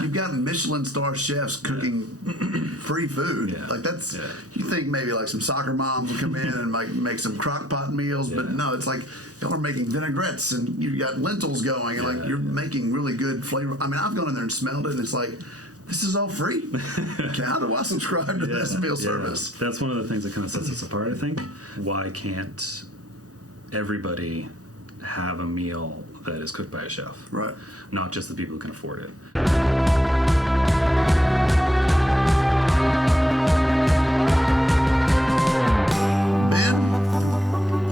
you've got Michelin star chefs cooking free food. Yeah. Like that's you think maybe like some soccer moms will come in and like make some crock pot meals, but no, it's like y'all are making vinaigrettes and you got lentils going and like you're making really good flavor. I mean, I've gone in there and smelled it and it's like, this is all free. How do I subscribe to this meal service? That's one of the things that kind of sets us apart, I think. Why can't everybody have a meal that is cooked by a chef? Right. Not just the people who can afford it. Ben,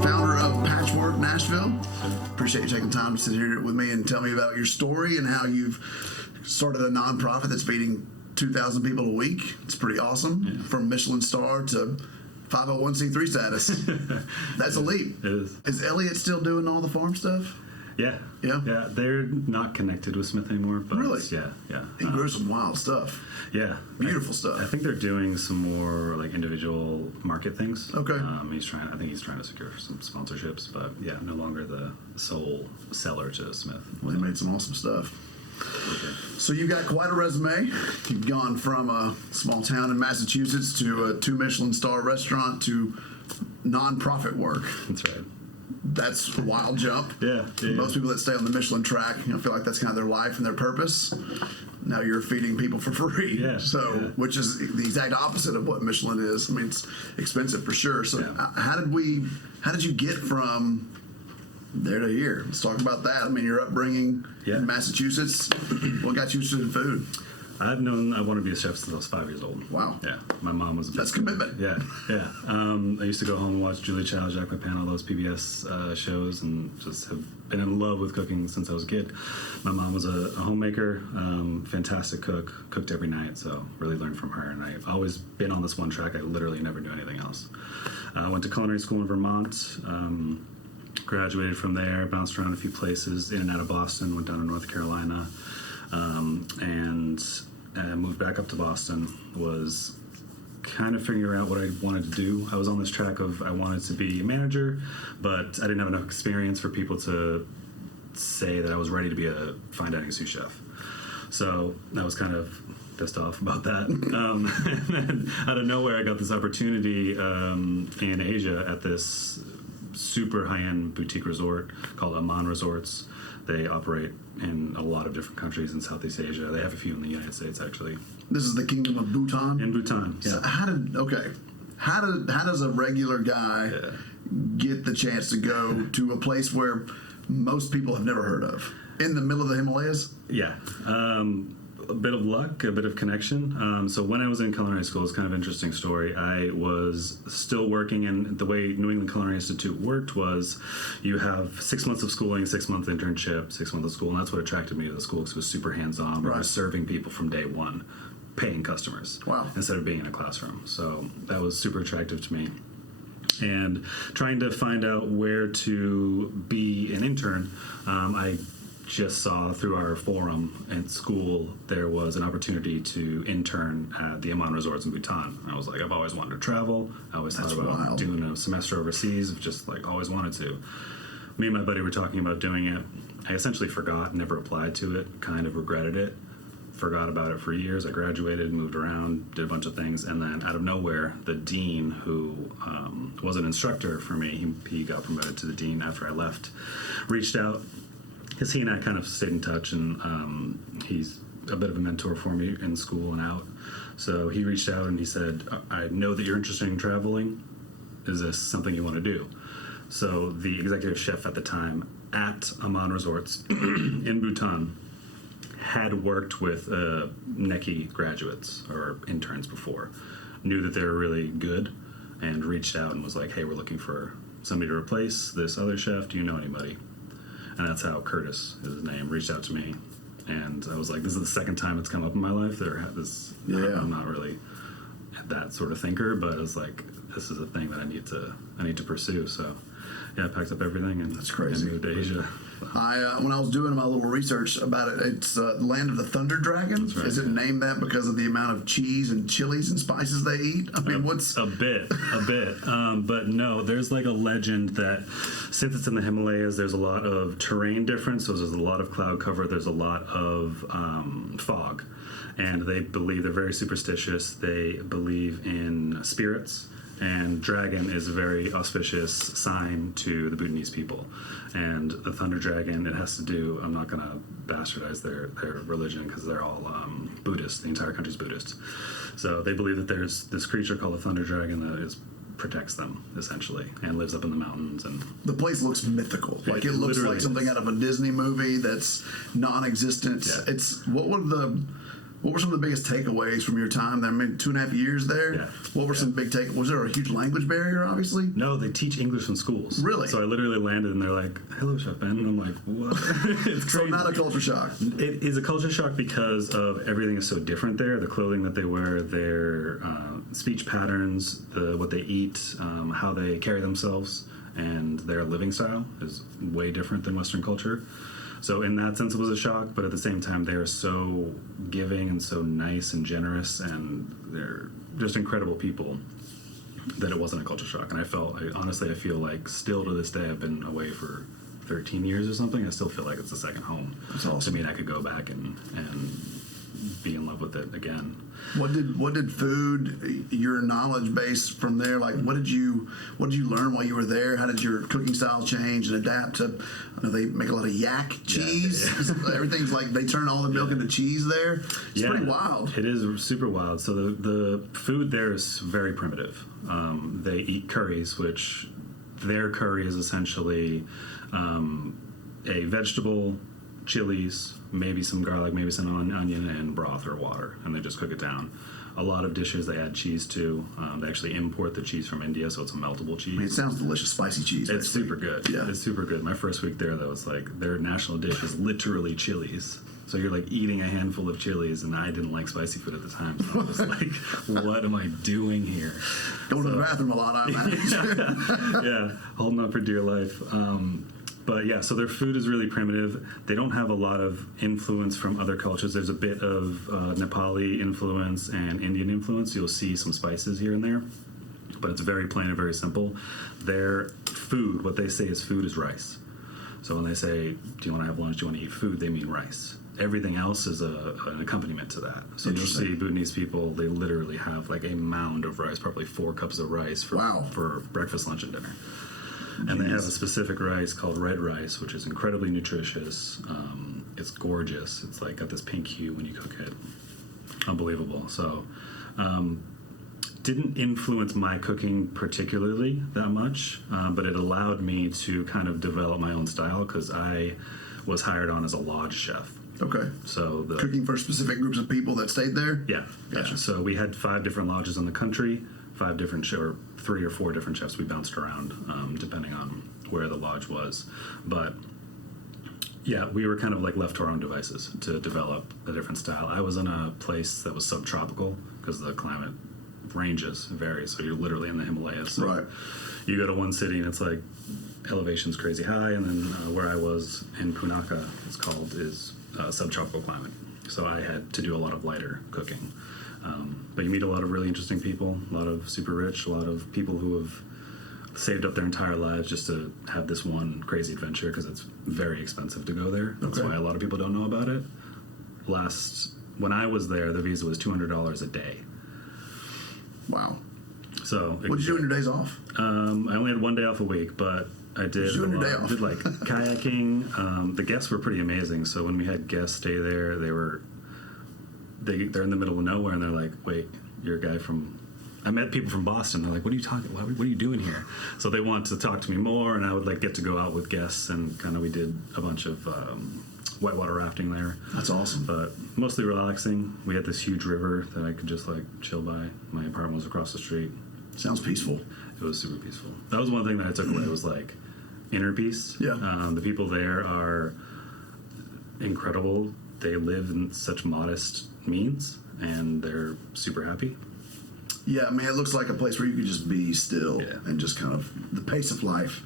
founder of Patchwork Nashville. Appreciate you taking time to sit here with me and tell me about your story and how you've started a nonprofit that's feeding 2,000 people a week. It's pretty awesome. From Michelin star to 501c3 status. That's a leap. It is. Is Elliot still doing all the farm stuff? Yeah. They're not connected with Smyth anymore. But really? Yeah. He grew some wild stuff. Yeah. Beautiful stuff. I think they're doing some more like individual market things. Okay. I think he's trying to secure some sponsorships, but no longer the sole seller to Smyth. Well, he made some awesome stuff. Okay. So you've got quite a resume. You've gone from a small town in Massachusetts to a 2 Michelin star restaurant to nonprofit work. That's right. That's a wild jump. Yeah. Most people that stay on the Michelin track, feel like that's kind of their life and their purpose. Now you're feeding people for free. Yeah. Which is the exact opposite of what Michelin is. I mean, it's expensive for sure. So how did you get from there to here? Let's talk about that. I mean, your upbringing in Massachusetts. What got you interested in food? I've known I wanted to be a chef since I was 5 years old. Wow. Yeah. My mom was a That's commitment. Yeah. I used to go home and watch Julie Chow, Jacques Pepin, all those PBS shows, and just have been in love with cooking since I was a kid. My mom was a homemaker, fantastic cook, cooked every night, so really learned from her. And I've always been on this one track. I literally never knew anything else. I went to culinary school in Vermont. Graduated from there, bounced around a few places, in and out of Boston, went down to North Carolina, and moved back up to Boston. Was kind of figuring out what I wanted to do. I was on this track of I wanted to be a manager, but I didn't have enough experience for people to say that I was ready to be a fine dining sous chef. So I was kind of pissed off about that. And then out of nowhere, I got this opportunity in Asia at this super high-end boutique resort called Aman Resorts. They operate in a lot of different countries in Southeast Asia. They have a few in the United States, actually. This is the Kingdom of Bhutan? In Bhutan, yeah. So how does a regular guy get the chance to go to a place where most people have never heard of? In the middle of the Himalayas? Yeah. A bit of luck, a bit of connection. So when I was in culinary school, it's kind of an interesting story. I was still working, and the way New England Culinary Institute worked was you have 6 months of schooling, 6 month internship, 6 months of school, and that's what attracted me to the school because it was super hands-on. We were serving people from day one, paying customers instead of being in a classroom. So that was super attractive to me. And trying to find out where to be an intern, I just saw through our forum at school there was an opportunity to intern at the Aman Resorts in Bhutan. I was like, I've always wanted to travel. I always thought about doing a semester overseas. Just like always wanted to. Me and my buddy were talking about doing it. I essentially forgot, never applied to it, kind of regretted it. Forgot about it for years. I graduated, moved around, did a bunch of things, and then out of nowhere, the dean, who was an instructor for me, he got promoted to the dean after I left, reached out. Because he and I kind of stayed in touch, and he's a bit of a mentor for me in school and out. So he reached out and he said, I know that you're interested in traveling. Is this something you want to do? So the executive chef at the time at Aman Resorts in Bhutan had worked with NECI graduates or interns before, knew that they were really good, and reached out and was like, hey, we're looking for somebody to replace this other chef. Do you know anybody? And that's how Curtis, is his name, reached out to me. And I was like, this is the second time it's come up in my life. I'm not really that sort of thinker, but I was like, this is a thing that I need to pursue. So yeah, I packed up everything and That's crazy. and moved to Asia. When I was doing my little research about it, it's Land of the Thunder Dragon. That's right, Is it named that because of the amount of cheese and chilies and spices they eat? I mean, what's a bit. But no, there's like a legend that since it's in the Himalayas, there's a lot of terrain difference. So there's a lot of cloud cover. There's a lot of fog, and they believe they're very superstitious. They believe in spirits. And dragon is a very auspicious sign to the Bhutanese people. And the thunder dragon, it has to do, I'm not going to bastardize their religion because they're all Buddhist. The entire country's Buddhist. So they believe that there's this creature called the thunder dragon that protects them, essentially, and lives up in the mountains. And the place looks mythical. Like it looks like something out of a Disney movie that's non-existent. Yeah. What were some of the biggest takeaways from your time there? I mean, 2.5 years there. Yeah. What were some big takeaways? Was there a huge language barrier, obviously? No, they teach English in schools. Really? So I literally landed and they're like, "Hello, Chef Ben," and I'm like, "What?" It's So crazy. not a culture shock. It is a culture shock because of everything is so different there. The clothing that they wear, their speech patterns, what they eat, how they carry themselves, and their living style is way different than Western culture. So in that sense, it was a shock, but at the same time, they are so giving and so nice and generous, and they're just incredible people that it wasn't a culture shock. And honestly, I feel like still to this day, I've been away for 13 years or something. I still feel like it's a second home. That's awesome. To me, and I could go back and be in love with it again. What did food, your knowledge base from there, like what did you learn while you were there? How did your cooking style change and adapt to? I know they make a lot of yak cheese. Yeah. Everything's like they turn all the milk into cheese there. It's pretty wild. It is super wild. So the food there is very primitive. They eat curries, which their curry is essentially a vegetable, chilies, maybe some garlic, maybe some onion, and broth or water, and they just cook it down. A lot of dishes they add cheese to. They actually import the cheese from India, so it's a meltable cheese. I mean, it sounds delicious, spicy cheese. It's super good. Yeah. It's super good. My first week there, though, it's like their national dish is literally chilies. So you're like eating a handful of chilies, and I didn't like spicy food at the time, so I was like, what am I doing here? Going to the bathroom a lot, I imagine. Yeah, holding on for dear life. But yeah, so their food is really primitive. They don't have a lot of influence from other cultures. There's a bit of Nepali influence and Indian influence. You'll see some spices here and there, but it's very plain and very simple. Their food, what they say is food is rice. So when they say, do you want to have lunch, do you want to eat food, they mean rice. Everything else is an accompaniment to that. So you'll see Bhutanese people, they literally have like a mound of rice, probably 4 cups of rice for breakfast, lunch, and dinner. And they have a specific rice called red rice, which is incredibly nutritious. It's gorgeous. It's like got this pink hue when you cook it. Unbelievable. So didn't influence my cooking particularly that much, but it allowed me to kind of develop my own style because I was hired on as a lodge chef. Okay. So cooking for specific groups of people that stayed there? Yeah. Gotcha. Yeah. So we had 5 different lodges in the country, 5 different or 3 or 4 different chefs. We bounced around depending on where the lodge was. But yeah, we were kind of like left to our own devices to develop a different style. I was in a place that was subtropical because the climate varies. So you're literally in the Himalayas. So right. You go to one city and it's like elevation's crazy high, and then where I was in Punakha, is subtropical climate. So I had to do a lot of lighter cooking. But you meet a lot of really interesting people, a lot of super rich, a lot of people who have saved up their entire lives just to have this one crazy adventure because it's very expensive to go there. That's why a lot of people don't know about it. When I was there, the visa was $200 a day. Wow. So what did you do on your days off? I only had 1 day off a week, but I did did like kayaking. The guests were pretty amazing. So when we had guests stay there, they're in the middle of nowhere, and they're like, "Wait, you're a guy from?" I met people from Boston. They're like, "What are you talking? What are you doing here?" So they want to talk to me more, and I would like get to go out with guests, and kind of we did a bunch of whitewater rafting there. That's awesome. But mostly relaxing. We had this huge river that I could just like chill by. My apartment was across the street. Sounds peaceful. It was super peaceful. That was one thing that I took away was like inner peace. Yeah. The people there are incredible. They live in such modest means, and they're super happy. Yeah, I mean, it looks like a place where you could just be still Yeah. and just kind of the pace of life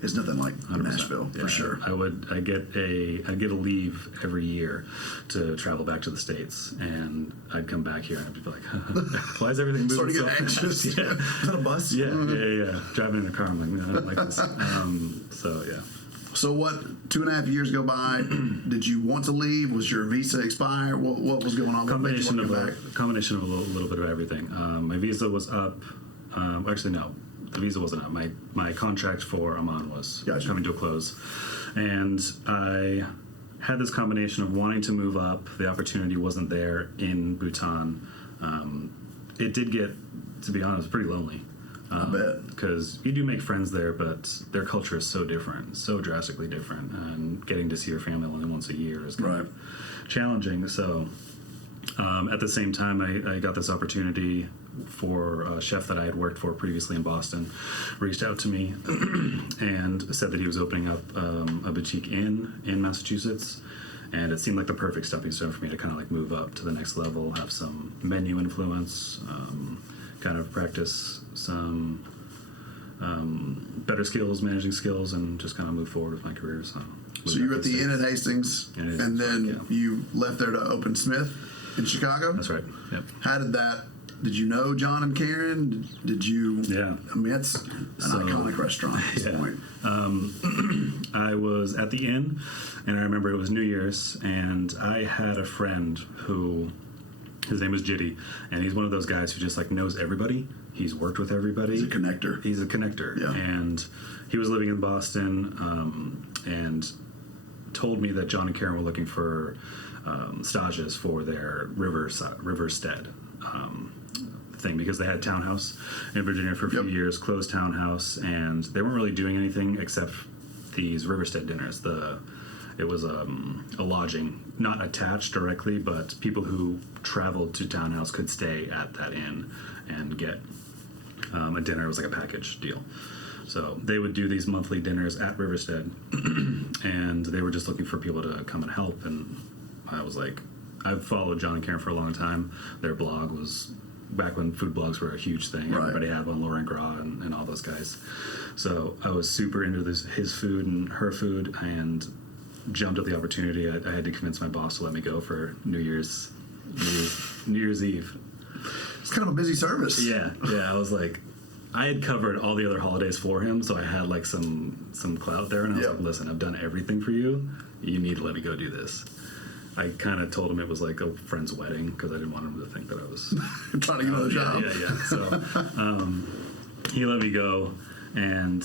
is nothing like 100%. Nashville for sure. I get a leave every year to travel back to the States, and I'd come back here and I'd be like, why is everything moving Sort of so get anxious. fast? Yeah. Is that a bus? Yeah. Driving in a car, I'm like, no, I don't like this. So yeah. So what? 2.5 years go by. Did you want to leave? Was your visa expire? What was going on? Combination of back? a little bit of everything. My visa was up. Actually, no, the visa wasn't up. My contract for Amman was coming to a close, and I had this combination of wanting to move up. The opportunity wasn't there in Bhutan. It did get, to be honest, pretty lonely. I bet. Because you do make friends there, but their culture is so different, so drastically different, and getting to see your family only once a year is kind of challenging. So at the same time, I got this opportunity for a chef that I had worked for previously in Boston, reached out to me and said that he was opening up a boutique inn in Massachusetts. And it seemed like the perfect stepping stone for me to kind of like move up to the next level, have some menu influence, kind of practice some better skills, managing skills, and just kind of move forward with my career. So you were at the inn at Hastings, and then you left there to open Smyth in Chicago? That's right. Yep. How did that... Did you know John and Karen? Did you... Yeah. I mean, that's an iconic restaurant at this point. I was at the inn, and I remember it was New Year's, and I had a friend who... His name was Jitty, and he's one of those guys who just like knows everybody. He's worked with everybody. He's a connector. Yeah. And he was living in Boston, and told me that John and Karen were looking for stages for their Riverstead thing, because they had Townhouse in Virginia for a few years, closed Townhouse, and they weren't really doing anything except these Riverstead dinners. It was a lodging, not attached directly, but people who traveled to Townhouse could stay at that inn and get a dinner. It was like a package deal. So they would do these monthly dinners at Riverstead, and they were just looking for people to come and help. And I was like, I've followed John and Karen for a long time. Their blog was back when food blogs were a huge thing. Right. Everybody had one, Lauren Gras and all those guys. So I was super into his food and her food, and jumped at the opportunity. I had to convince my boss to let me go for New Year's Eve. It's kind of a busy service. Yeah. I was like, I had covered all the other holidays for him, so I had like some clout there, and I was like, listen, I've done everything for you. You need to let me go do this. I kind of told him it was like a friend's wedding, because I didn't want him to think that I was trying to get another job. Yeah. So he let me go, and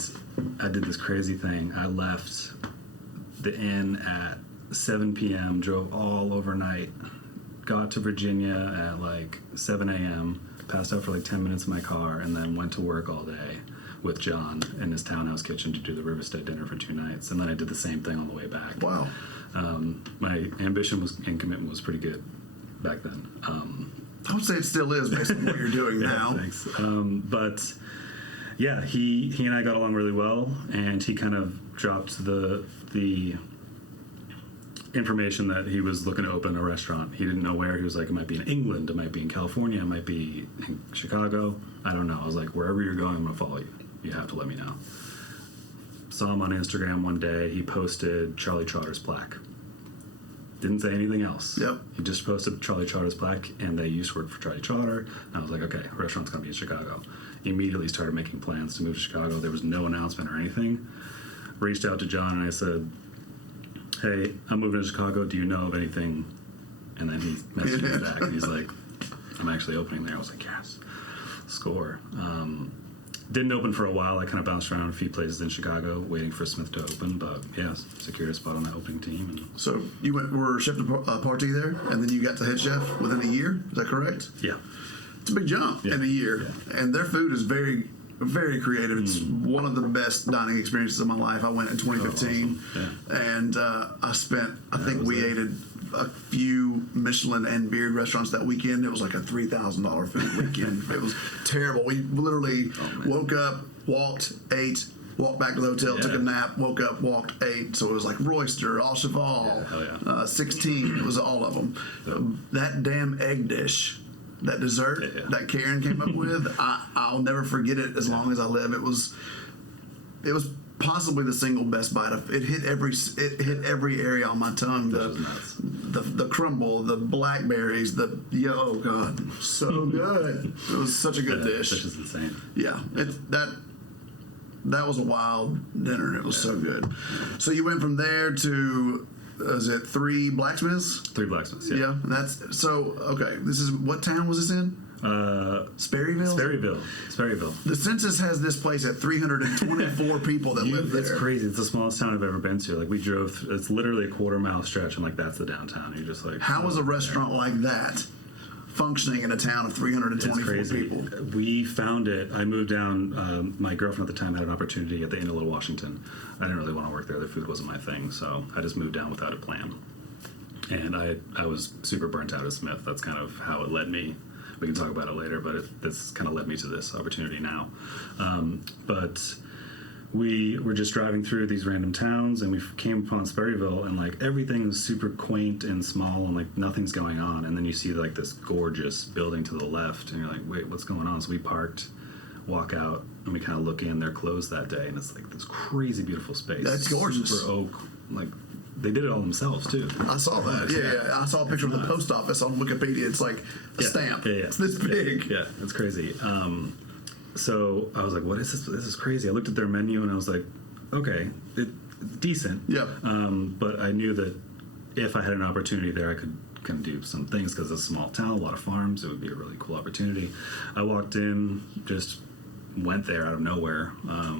I did this crazy thing. I left the inn at 7 p.m., drove all overnight, got to Virginia at like 7 a.m., passed out for like 10 minutes in my car, and then went to work all day with John in his Townhouse kitchen to do the Riverstead dinner for 2 nights. And then I did the same thing on the way back. Wow. My ambition and commitment was pretty good back then. I would say it still is based on what you're doing now. Thanks. But yeah, he and I got along really well, and he kind of dropped the information that he was looking to open a restaurant. He didn't know where. He was like, it might be in England, it might be in California, it might be in Chicago. I don't know. I was like, wherever you're going, I'm gonna follow you. You have to let me know. Saw him on Instagram one day. He posted Charlie Trotter's plaque. Didn't say anything else. Yep. He just posted Charlie Trotter's plaque, and they used to work for Charlie Trotter. And I was like, okay, restaurant's gonna be in Chicago. Immediately started making plans to move to Chicago. There was no announcement or anything. Reached out to John and I said, hey, I'm moving to Chicago. Do you know of anything? And then he messaged me back, and he's like, I'm actually opening there. I was like, yes, score. Didn't open for a while. I kind of bounced around a few places in Chicago waiting for Smyth to open, but yeah, secured a spot on the opening team. And so you were chef de partie there, and then you got to head chef within a year? Is that correct? Yeah. It's a big jump in a year. Yeah. And their food is very, very creative. It's one of the best dining experiences of my life. I went in 2015, and I think we ate at a few Michelin and Beard restaurants that weekend. It was like a $3,000 food weekend. It was terrible. We literally woke up, walked, ate, walked back to the hotel, took a nap, woke up, walked, ate. So it was like Royster, Al Cheval, 16. It was all of them. That damn egg dish that dessert that Karen came up with, I'll never forget it as long as I live. It was possibly the single best bite. It hit every area on my tongue. The crumble, the blackberries, oh god, so good. It was such a good dish. This is insane. Yeah, that was a wild dinner, and it was so good. So you went from there to, is it 3 blacksmiths? 3 blacksmiths. Yeah. Yeah, that's so okay. This is, what town was this in? Sperryville? Sperryville. The census has this place at 324 people that live there. It's crazy. It's the smallest town I've ever been to. Like, we drove, it's literally a quarter-mile stretch, and like that's the downtown. You're just like, how is a restaurant like that functioning in a town of 324 people? We found it. I moved down. My girlfriend at the time had an opportunity at the Inn of Little Washington. I didn't really want to work there. The food wasn't my thing, so I just moved down without a plan. And I was super burnt out at Smyth. That's kind of how it led me. We can talk about it later, but this kind of led me to this opportunity now. But we were just driving through these random towns, and we came upon Sperryville, and like everything was super quaint and small, and like nothing's going on. And then you see like this gorgeous building to the left, and you're like, wait, what's going on? So we parked, walk out, and we kind of look in. They're closed that day, and it's like this crazy beautiful space. That's gorgeous. Super oak, like. They did it all themselves too. I saw that. Yeah. I saw a picture of the post office on Wikipedia. It's like a stamp. Yeah. It's this big. Yeah, it's crazy. So I was like, "What is this? This is crazy." I looked at their menu and I was like, "Okay, it's decent." Yeah. But I knew that if I had an opportunity there, I could kind of do some things because it's a small town, a lot of farms. It would be a really cool opportunity. I walked in, just went there out of nowhere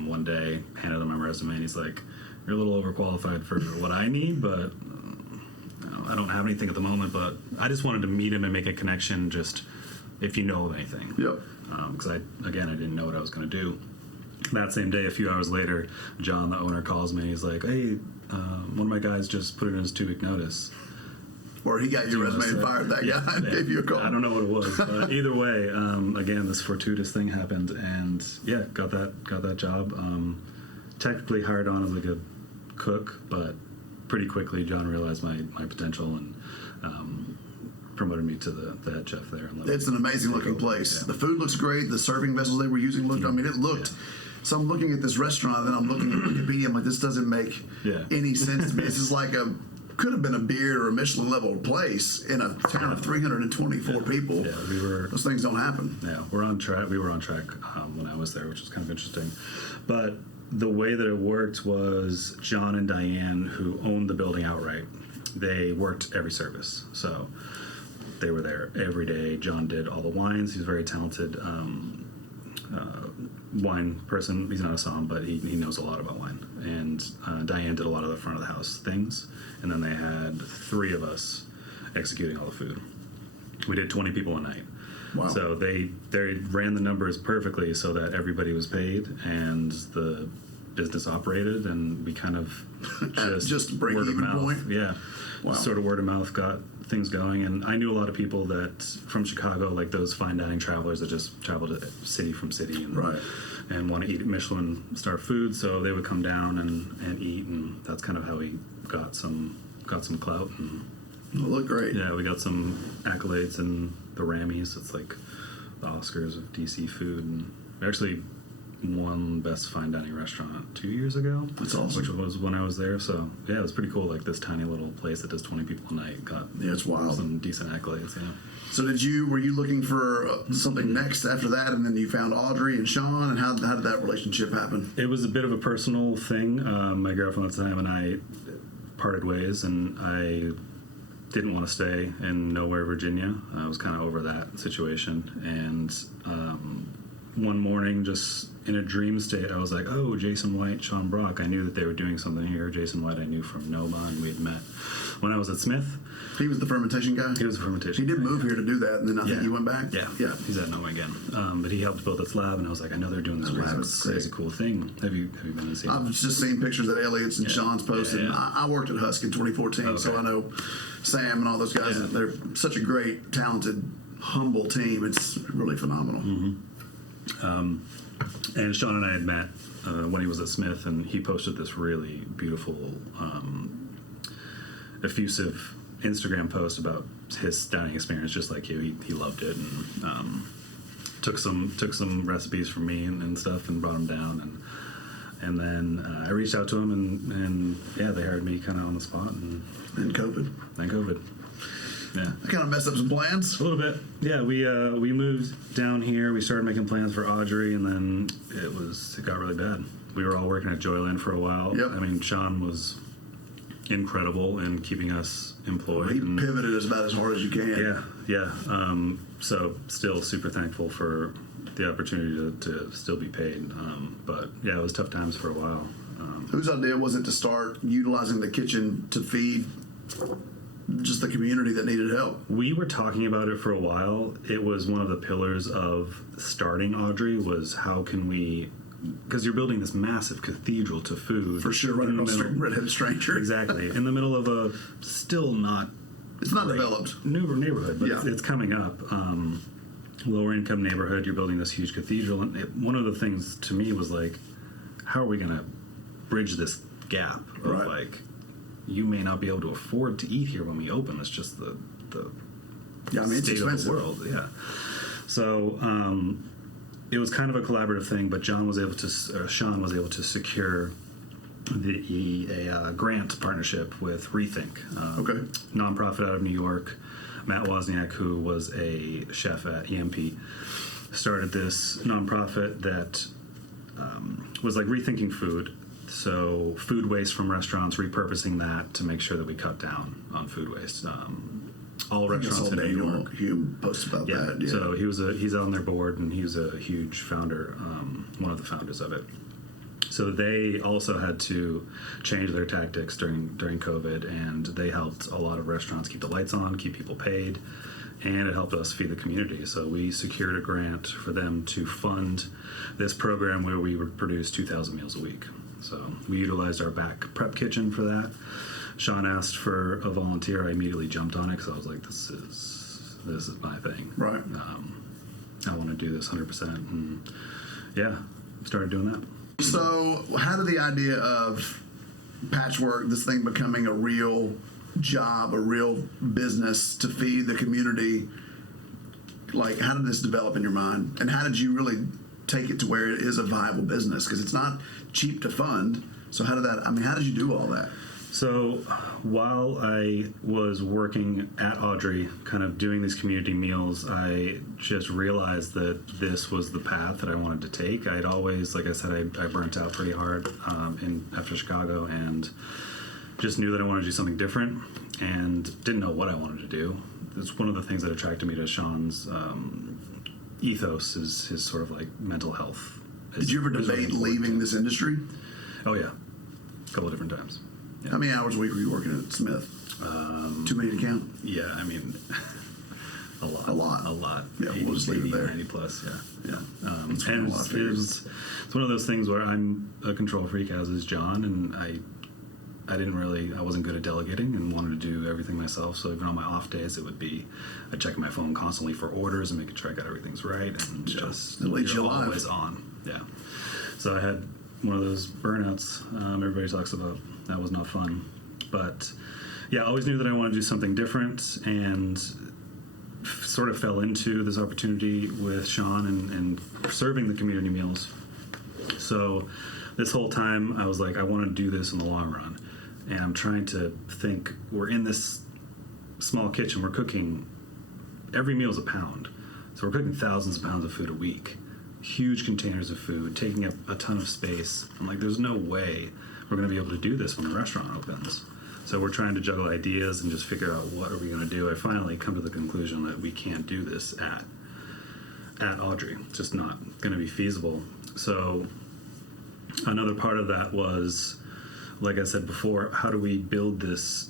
one day, handed him my resume, and he's like, "You're a little overqualified for what I need, but I don't have anything at the moment, but I just wanted to meet him and make a connection, just if you know of anything." Yep. Because I didn't know what I was going to do. That same day, a few hours later, John, the owner, calls me. He's like, "Hey, one of my guys just put in his 2-week notice." Or he got your resume and fired that guy and gave you a call. I don't know what it was. But either way, again, this fortuitous thing happened, and yeah, got that job. Technically hired on as like a cook, but pretty quickly John realized my potential and promoted me to the head chef there. It's an amazing looking place. Yeah. The food looks great. The serving vessels they were using looked, I mean, it looked. Yeah. So I'm looking at this restaurant, and then I'm looking at Wikipedia. I'm like, this doesn't make any sense to me. This is like could have been a beer or a Michelin level place in a town of 324 people. Yeah, those things don't happen. Yeah, we're on track. We were on track when I was there, which was kind of interesting. But the way that it worked was John and Diane, who owned the building outright, they worked every service. So they were there every day. John did all the wines. He's a very talented wine person. He's not a somm, but he knows a lot about wine. And Diane did a lot of the front of the house things. And then they had 3 of us executing all the food. We did 20 people a night. Wow. So they ran the numbers perfectly so that everybody was paid and the business operated, and we kind of just break word of even mouth. point. Yeah. Wow. Sort of word of mouth got things going, and I knew a lot of people that from Chicago, like those fine dining travelers that just travel to city from city and want to eat Michelin star food, so they would come down and eat, and that's kind of how we got some clout. And it looked great. Yeah, we got some accolades and the Rammies. It's like the Oscars of DC food, and we actually won Best Fine Dining Restaurant 2 years ago. That's awesome. Which was when I was there. So yeah, it was pretty cool. Like this tiny little place that does 20 people a night got it's wild. Some decent accolades. Yeah. So were you looking for something next after that, and then you found Audrey and Sean, and how did that relationship happen? It was a bit of a personal thing. My girlfriend at the time and I parted ways, and I didn't want to stay in nowhere, Virginia. I was kind of over that situation, and one morning, just in a dream state, I was like, "Oh, Jason White, Sean Brock." I knew that they were doing something here. Jason White I knew from Noma, and we had met when I was at Smyth. He was the fermentation guy? He was the fermentation guy. He did move yeah. here to do that, and then I think he went back? Yeah. He's at Noma again. But he helped build this lab, and I was like, I know they're doing this crazy cool thing. Have you been to see it? I've just seen pictures that Elliot's and Sean's posted. Yeah. I worked at Husk in 2014, so I know Sam and all those guys. Yeah. They're such a great, talented, humble team. It's really phenomenal. Mm-hmm. And Sean and I had met when he was at Smyth, and he posted this really beautiful, effusive Instagram post about his dining experience, just like you. He loved it, and took some recipes from me and stuff, and brought them down, and then I reached out to him, and yeah, they hired me kind of on the spot, and COVID. Yeah, I kind of messed up some plans. A little bit. Yeah, we moved down here. We started making plans for Audrey, and then it got really bad. We were all working at Joyland for a while. Yep. I mean, Sean was incredible in keeping us employed. He pivoted as about as hard as you can. Yeah. So still super thankful for the opportunity to still be paid. But yeah, it was tough times for a while. Whose idea was it to start utilizing the kitchen to feed just the community that needed help? We were talking about it for a while. It was one of the pillars of starting Audrey was how can we, because you're building this massive cathedral to food. For sure, right across the street, Redheaded Stranger. Exactly. In the middle of a still not... It's not developed. New neighborhood, but Yeah. it's coming up. Lower income neighborhood, you're building this huge cathedral. And one of the things to me was like, how are we going to bridge this gap of Right. like, you may not be able to afford to eat here when we open. It's just the Yeah, I mean, it's state expensive. of the world. Yeah. So it was kind of a collaborative thing, but Sean was able to secure a grant partnership with Rethink, Okay. nonprofit out of New York. Matt Wozniak, who was a chef at EMP, started this nonprofit that was like rethinking food. So food waste from restaurants, repurposing that to make sure that we cut down on food waste. All restaurants in New York. Hume posts about that. Yeah. So he's on their board, and he's a huge founder, one of the founders of it. So they also had to change their tactics during COVID, and they helped a lot of restaurants keep the lights on, keep people paid, and it helped us feed the community. So we secured a grant for them to fund this program where we would produce 2,000 meals a week. So we utilized our back prep kitchen for that. Sean asked for a volunteer. I immediately jumped on it because I was like, this is my thing. Right. I want to do this 100%. And yeah, started doing that. So how did the idea of Patchwork, this thing becoming a real job, a real business to feed the community, like how did this develop in your mind? And how did you really take it to where it is a viable business? Because it's not cheap to fund. So how did you do all that? So while I was working at Audrey, kind of doing these community meals, I just realized that this was the path that I wanted to take. I'd always, like I said, I burnt out pretty hard after Chicago, and just knew that I wanted to do something different and didn't know what I wanted to do. It's one of the things that attracted me to Sean's ethos, is his sort of like mental health. Did you ever debate leaving this industry? Oh yeah, a couple of different times. Yeah. How many hours a week were you working at Smyth? Too many to count? Yeah, I mean, a lot. A lot. Yeah, 80, we'll just leave it there. 90 plus, yeah. It's been And a lot of figures. it's one of those things where I'm a control freak, as is John, and I wasn't good at delegating and wanted to do everything myself. So even on my off days, it would be I'd check my phone constantly for orders and making sure I got everything's right, and just It leads you you're alive. always on. Yeah. So I had one of those burnouts everybody talks about. That was not fun. But yeah, I always knew that I wanted to do something different, and sort of fell into this opportunity with Sean and serving the community meals. So this whole time I was like, I want to do this in the long run. And I'm trying to think, we're in this small kitchen, we're cooking, every meal is a pound. So we're cooking thousands of pounds of food a week. Huge containers of food, taking up a ton of space. I'm like, there's no way we're going to be able to do this when the restaurant opens. So we're trying to juggle ideas and just figure out what are we going to do. I finally come to the conclusion that we can't do this at Audrey. It's just not going to be feasible. So another part of that was, like I said before, how do we build this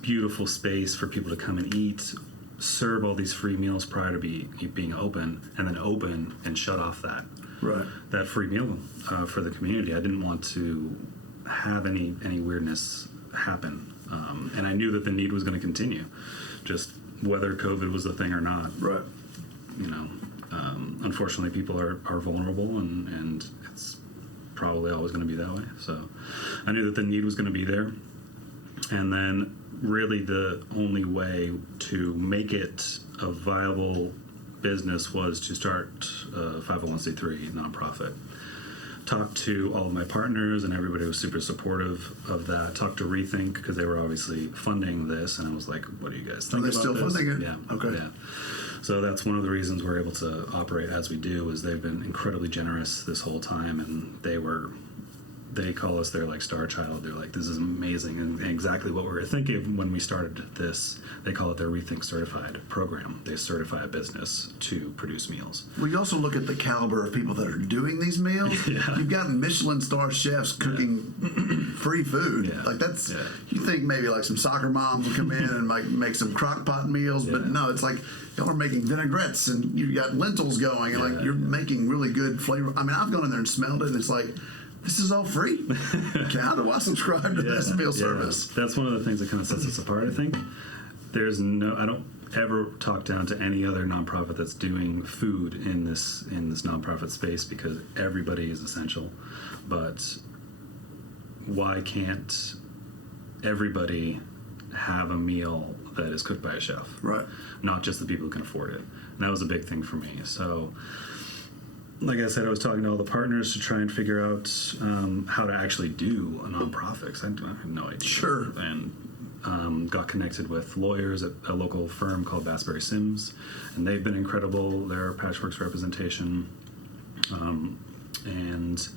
beautiful space for people to come and eat, serve all these free meals prior to being open, and then open and shut off that free meal for the community. I didn't want to have any weirdness happen, and I knew that the need was going to continue, just whether COVID was the thing or not. Right. Unfortunately, people are vulnerable, and it's probably always going to be that way. So I knew that the need was going to be there, And then really the only way to make it a viable business was to start a 501c3 nonprofit. Talked to all of my partners, and everybody was super supportive of that. Talked to Rethink, because they were obviously funding this, and I was like, what do you guys think Are they about still this? funding it? Yeah. Okay. Yeah. So that's one of the reasons we're able to operate as we do, is they've been incredibly generous this whole time, and they call us their like star child. They're like, this is amazing, and exactly what we were thinking when we started this. They call it their Rethink Certified program. They certify a business to produce meals. Well, you also look at the caliber of people that are doing these meals. Yeah. You've got Michelin star chefs cooking free food. Yeah. Like that's, Yeah. you think maybe like some soccer moms will come in and like make some crock pot meals, but Yeah. no, it's like y'all are making vinaigrettes and you got lentils going, and like you're making really good flavor. I mean, I've gone in there and smelled it, and it's like, this is all free. How do I subscribe to this meal service? That's one of the things that kind of sets us apart, I think. I don't ever talk down to any other nonprofit that's doing food in this nonprofit space, because everybody is essential. But why can't everybody have a meal that is cooked by a chef? Right. Not just the people who can afford it. And that was a big thing for me. So, like I said, I was talking to all the partners to try and figure out how to actually do a nonprofit, 'cause I have no idea. Sure. And got connected with lawyers at a local firm called Bassbury Sims, and they've been incredible. They're Patchwork's representation, and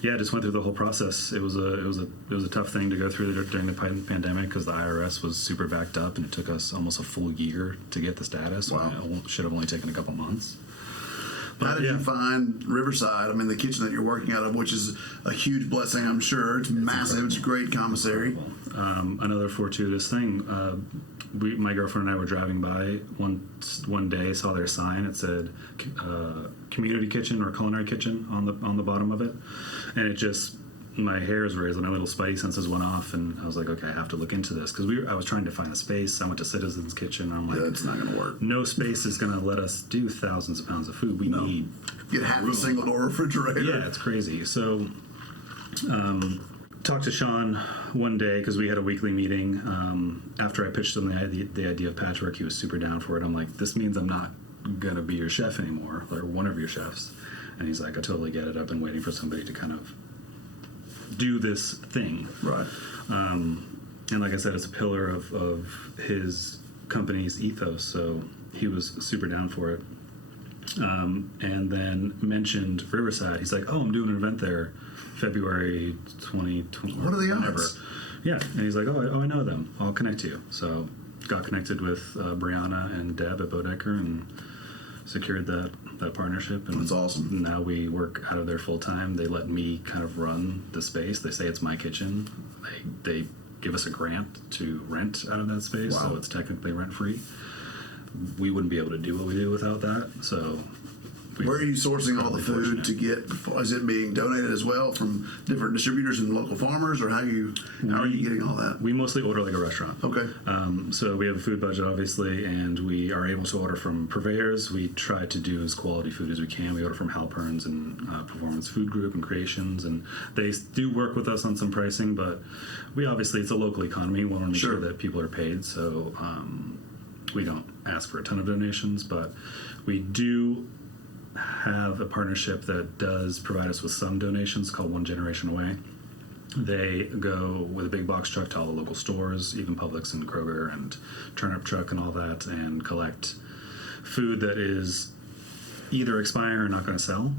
yeah, just went through the whole process. It was a tough thing to go through during the pandemic, because the IRS was super backed up, and it took us almost a full year to get the status. Wow. It should have only taken a couple months. How did you find Riverside? I mean, the kitchen that you're working out of, which is a huge blessing, I'm sure. It's massive. It's a great commissary. Another fortuitous thing. My girlfriend and I were driving by one day, saw their sign. It said community kitchen or culinary kitchen on the bottom of it, and it just, my hairs raised, my little spidey senses went off, and I was like, okay, I have to look into this, because I was trying to find a space. I went to Citizens Kitchen, and I'm like, Yeah, it's not going to work. no space is going to let us do thousands of pounds of food. We need Get half a single door refrigerator. yeah, it's crazy. So, talked to Sean one day, because we had a weekly meeting. After I pitched him the idea of Patchwork, he was super down for it. I'm like, this means I'm not gonna be your chef anymore, or one of your chefs. And he's like, I totally get it. I've been waiting for somebody to kind of do this thing. Right. And like I said, it's a pillar of his company's ethos. So he was super down for it. And then mentioned Riverside. He's like, oh, I'm doing an event there, February 2020. What are the odds? Yeah, and he's like, oh, I know them. I'll connect you. So got connected with Brianna and Deb at Bodecker and secured that partnership. And that's awesome. Now we work out of there full time. They let me kind of run the space. They say it's my kitchen. They give us a grant to rent out of that space, Wow. so it's technically rent free. We wouldn't be able to do what we do without that. So, Where are you sourcing all the food to get? Is it being donated as well from different distributors and local farmers, or how are you getting all that? We mostly order like a restaurant. Okay. So we have a food budget, obviously, and we are able to order from purveyors. We try to do as quality food as we can. We order from Halperns and Performance Food Group and Creations, and they do work with us on some pricing, but we obviously, it's a local economy. We want to make sure that people are paid, so we don't ask for a ton of donations, but we do have a partnership that does provide us with some donations called One Generation Away. They go with a big box truck to all the local stores, even Publix and Kroger and Turnip Truck and all that, and collect food that is either expiring or not going to sell.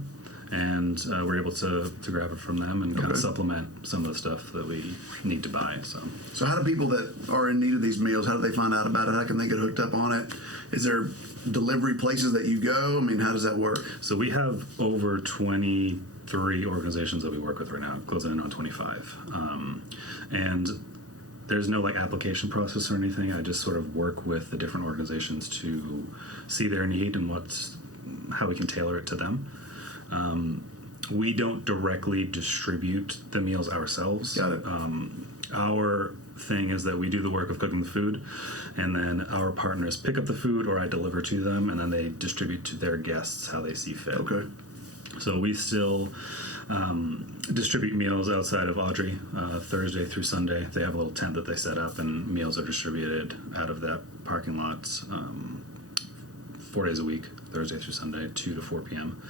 And we're able to grab it from them and kind of supplement some of the stuff that we need to buy. So how do people that are in need of these meals, how do they find out about it? How can they get hooked up on it? Is there delivery places that you go? I mean, how does that work? So we have over 23 organizations that we work with right now, closing in on 25. And there's no like application process or anything. I just sort of work with the different organizations to see their need and how we can tailor it to them. We don't directly distribute the meals ourselves. Got it. Our thing is that we do the work of cooking the food, and then our partners pick up the food, or I deliver to them, and then they distribute to their guests how they see fit. Okay. So we still distribute meals outside of Audrey, Thursday through Sunday. They have a little tent that they set up, and meals are distributed out of that parking lot 4 days a week, Thursday through Sunday, 2 to 4 p.m.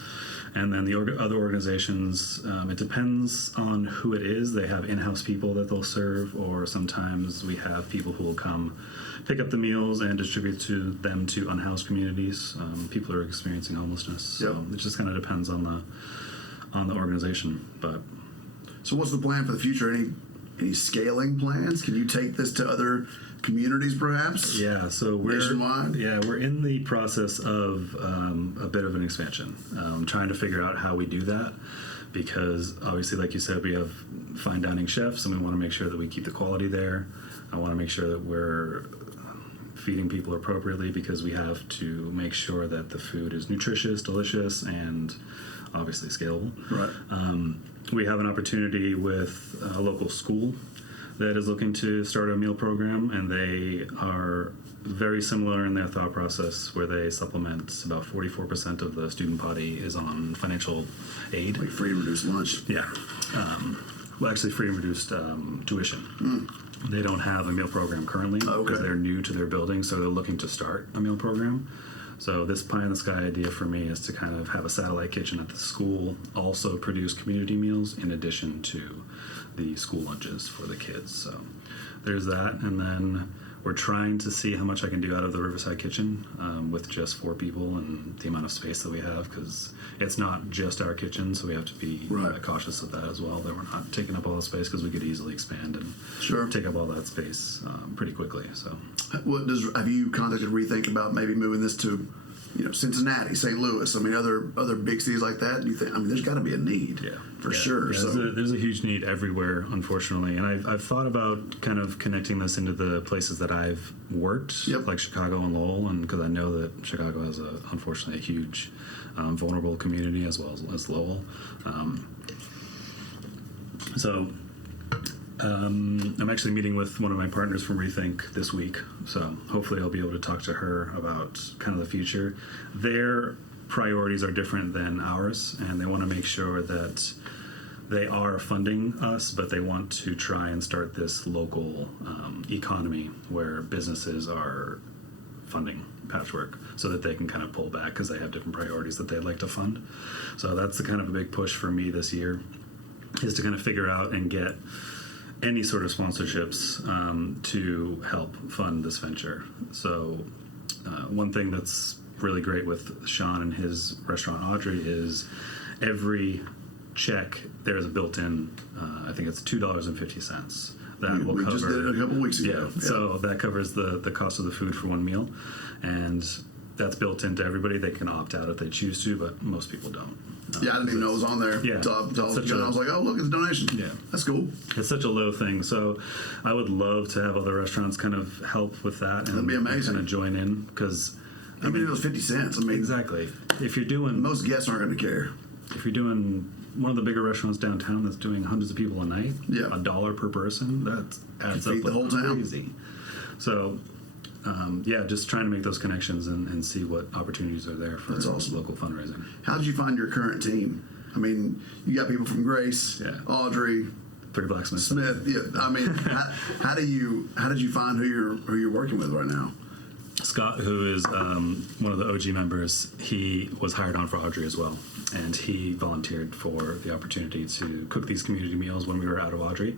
And then the other organizations, it depends on who it is. They have in-house people that they'll serve, or sometimes we have people who will come pick up the meals and distribute them to unhoused communities, people who are experiencing homelessness. So it just kind of depends on the organization. But so what's the plan for the future? Any scaling plans? Can you take this to other communities, perhaps? Yeah, so nationwide. We're in the process of a bit of an expansion, trying to figure out how we do that, because obviously, like you said, we have fine dining chefs, and we want to make sure that we keep the quality there. I want to make sure that we're feeding people appropriately, because we have to make sure that the food is nutritious, delicious, and obviously scalable. Right. We have an opportunity with a local school that is looking to start a meal program, and they are very similar in their thought process, where they supplement about 44% of the student body is on financial aid. Like free and reduced lunch. Yeah. Well, actually, free and reduced tuition. They don't have a meal program currently because they're new to their building, so they're looking to start a meal program. So this pie in the sky idea for me is to kind of have a satellite kitchen at the school, also produce community meals in addition to the school lunches for the kids. So there's that, and then we're trying to see how much I can do out of the Riverside kitchen with just 4 people and the amount of space that we have, because it's not just our kitchen, so we have to be cautious of that as well, that we're not taking up all the space, because we could easily expand and take up all that space pretty quickly. So have you contacted Rethink about maybe moving this to Cincinnati, St. Louis? I mean, other big cities like that. Do you think? I mean, there's got to be a need for sure. Yeah, so there's a huge need everywhere, unfortunately. And I've thought about kind of connecting this into the places that I've worked, like Chicago and Lowell, and because I know that Chicago has unfortunately a huge vulnerable community as well as Lowell. I'm actually meeting with one of my partners from Rethink this week, so hopefully I'll be able to talk to her about kind of the future. Their priorities are different than ours, and they want to make sure that they are funding us, but they want to try and start this local economy where businesses are funding Patchwork, so that they can kind of pull back, because they have different priorities that they'd like to fund. So that's the kind of a big push for me this year, is to kind of figure out and get any sort of sponsorships to help fund this venture. So one thing that's really great with Sean and his restaurant Audrey is every check there's a built-in, I think it's $2.50. That will cover. We just did it a couple weeks ago. Yeah, so that covers the cost of the food for one meal, and that's built into everybody. They can opt out if they choose to, but most people don't. I didn't even know it was on there. Yeah. I was like, oh, look, it's a donation. Yeah. That's cool. It's such a low thing. So I would love to have other restaurants kind of help with that. That'd be amazing. Kind of join in, because even if it was 50 cents, I mean. Exactly. If you're doing. Most guests aren't going to care. If you're doing one of the bigger restaurants downtown that's doing hundreds of people a night, $1 per person, that adds up the whole town. Crazy. So, just trying to make those connections and see what opportunities are there for local fundraising. How did you find your current team? I mean, you got people from Grace, Audrey, Blacksmith, Smyth. Yeah, I mean, how did you find who you're working with right now? Scott, who is one of the OG members, he was hired on for Audrey as well, and he volunteered for the opportunity to cook these community meals when we were out of Audrey,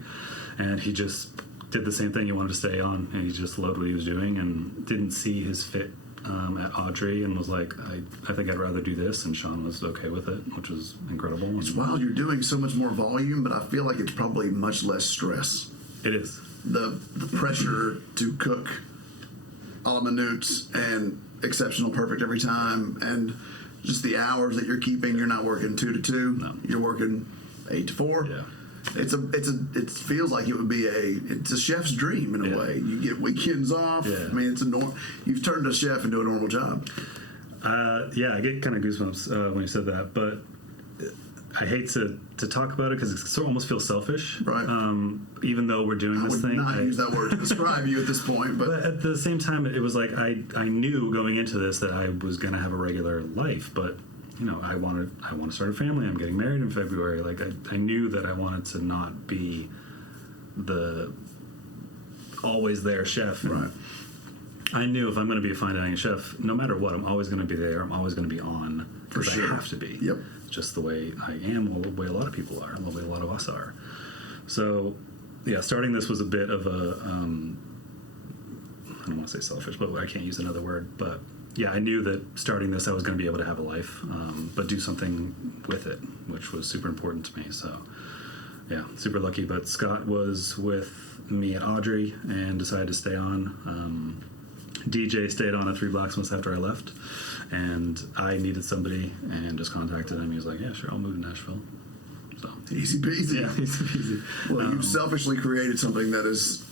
and he just did the same thing. He wanted to stay on, and he just loved what he was doing and didn't see his fit at Audrey, and was like, I think I'd rather do this, and Sean was okay with it, which was incredible. It's wild. You're doing so much more volume, but I feel like it's probably much less stress. It is. The pressure to cook a la minutes and exceptional perfect every time, and just the hours that you're keeping. You're not working 2 to 2. No. You're working 8 to 4. Yeah. It feels like it would be it's a chef's dream in a way. You get weekends off. Yeah. I mean, you've turned a chef into a normal job. I get kind of goosebumps when you said that, but I hate to talk about it because it sort of almost feels selfish. Right. Even though we're doing this thing. I would not use that word to describe you at this point. But at the same time, it was like I knew going into this that I was going to have a regular life, but I want to start a family. I'm getting married in February. Like I knew that I wanted to not be the always there chef. Right. I knew if I'm going to be a fine dining chef, no matter what, I'm always going to be there. I'm always going to be on. For sure. I have to be. Yep. It's just the way I am, the way a lot of people are, and the way a lot of us are. So, yeah, starting this was a bit of a, I don't want to say selfish, but I can't use another word. But, yeah, I knew that starting this, I was going to be able to have a life, but do something with it, which was super important to me. So, yeah, super lucky. But Scott was with me at Audrey and decided to stay on. DJ stayed on at Three Blacksmiths after I left, and I needed somebody and just contacted him. He was like, yeah, sure, I'll move to Nashville. So Easy peasy. yeah, easy peasy. Well, you've selfishly created something that is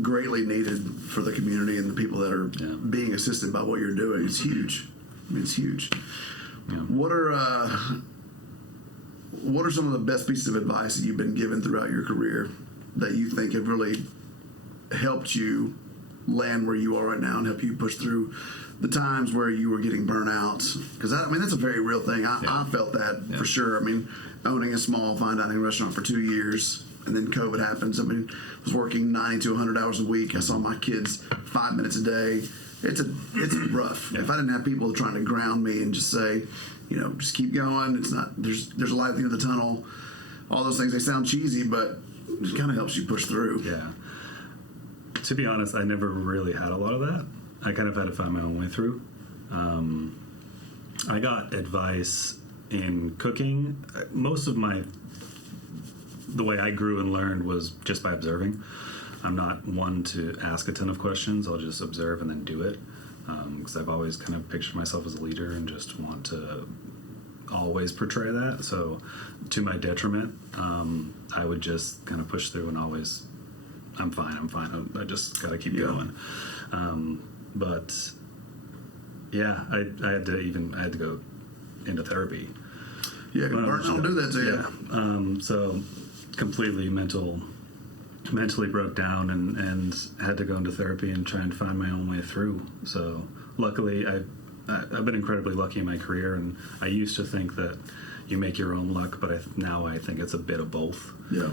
greatly needed for the community and the people that are being assisted by what you're doing. It's huge. I mean, it's huge. Yeah. What are some of the best pieces of advice that you've been given throughout your career that you think have really helped you land where you are right now and help you push through the times where you were getting burnt out? Because that's a very real thing. I felt that for sure. I mean, owning a small fine dining restaurant for 2 years, and then COVID happens. I mean, I was working 90 to 100 hours a week. I saw my kids 5 minutes a day. It's rough. If I didn't have people trying to ground me and just say, just keep going. It's not. There's a light at the end of the tunnel. All those things, they sound cheesy, but it kind of helps you push through. Yeah. To be honest, I never really had a lot of that. I kind of had to find my own way through. I got advice in cooking. Most of the way I grew and learned was just by observing. I'm not one to ask a ton of questions. I'll just observe and then do it. Because I've always kind of pictured myself as a leader and just want to always portray that. So to my detriment, I would just kind of push through and always, I'm fine. I just got to keep going. But yeah, I had to go into therapy. Yeah, burnout will do that to you. Yeah. So completely mentally broke down and had to go into therapy and try and find my own way through. So luckily, I've been incredibly lucky in my career, and I used to think that you make your own luck, but now I think it's a bit of both. Yeah.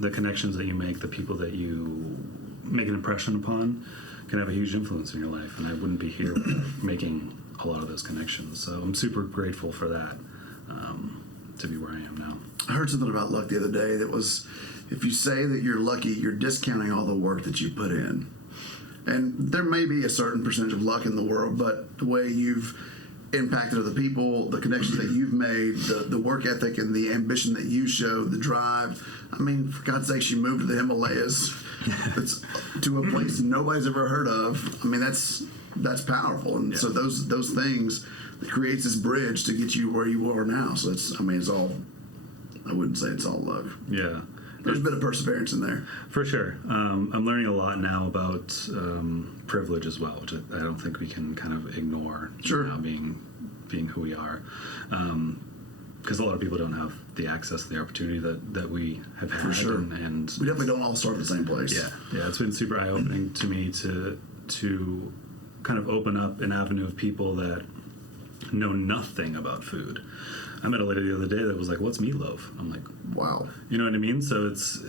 The connections that you make, the people that you make an impression upon, can have a huge influence in your life, and I wouldn't be here without making a lot of those connections. So I'm super grateful for that, to be where I am now. I heard something about luck the other day that was, if you say that you're lucky, you're discounting all the work that you put in. And there may be a certain percentage of luck in the world, but the way you've impacted other people, the connections that you've made, the work ethic and the ambition that you show, the drive. I mean, for God's sake, you moved to the Himalayas. It's to a place nobody's ever heard of. I mean, that's powerful. And so those things, it creates this bridge to get you where you are now. So it's all, I wouldn't say it's all luck. Yeah. There's a bit of perseverance in there. For sure. I'm learning a lot now about privilege as well, which I don't think we can kind of ignore now being who we are. Because a lot of people don't have the access to the opportunity that we have had. For sure. And we definitely don't all start at the same place. Yeah. It's been super eye-opening to me to kind of open up an avenue of people that know nothing about food. I met a lady the other day that was like, "What's meatloaf?" I'm like, "Wow." You know what I mean? So it's,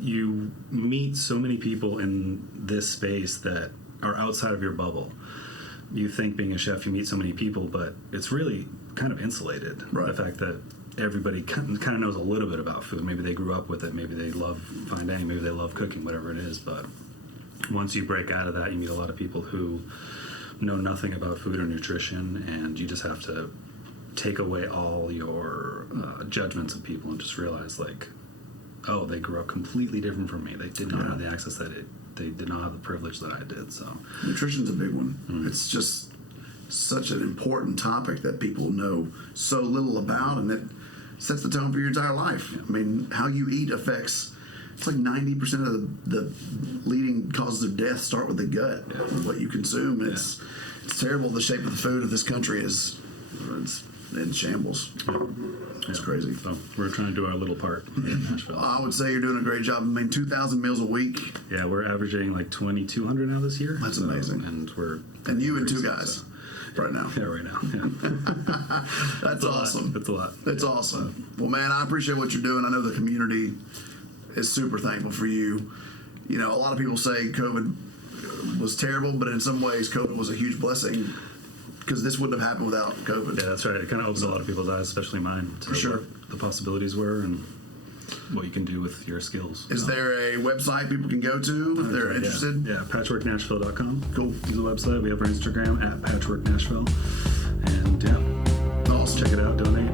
you meet so many people in this space that are outside of your bubble. You think being a chef, you meet so many people, but it's really kind of insulated. Right. The fact that everybody kind of knows a little bit about food. Maybe they grew up with it. Maybe they love fine dining. Maybe they love cooking, whatever it is. But once you break out of that, you meet a lot of people who know nothing about food or nutrition, and you just have to take away all your judgments of people and just realize, like, oh, they grew up completely different from me. They did not have the access they did not have the privilege that I did. So nutrition's a big one. Mm-hmm. It's just such an important topic that people know so little about, and it sets the tone for your entire life. Yeah. I mean, how you eat affects. It's like 90% of the leading causes of death start with the gut, with what you consume. It's terrible. The shape of the food of this country is in shambles. It's crazy. So we're trying to do our little part in Nashville. I would say you're doing a great job. I mean, 2,000 meals a week. Yeah, we're averaging like 2,200 now this year. That's amazing. And we're you and two guys. So. right now. Yeah, right now. Yeah. That's awesome. It's a lot. That's awesome. Well, man, I appreciate what you're doing. I know the community is super thankful for you. You know, a lot of people say COVID was terrible, but in some ways, COVID was a huge blessing because this wouldn't have happened without COVID. Yeah, that's right. It kind of opens a lot of people's eyes, especially mine, to For sure. what the possibilities were and what you can do with your skills. Is there a website people can go to if they're interested? Yeah, patchworknashville.com. Cool. Use the website. We have our Instagram at Patchwork Nashville. And yeah, Awesome. check it out, donate.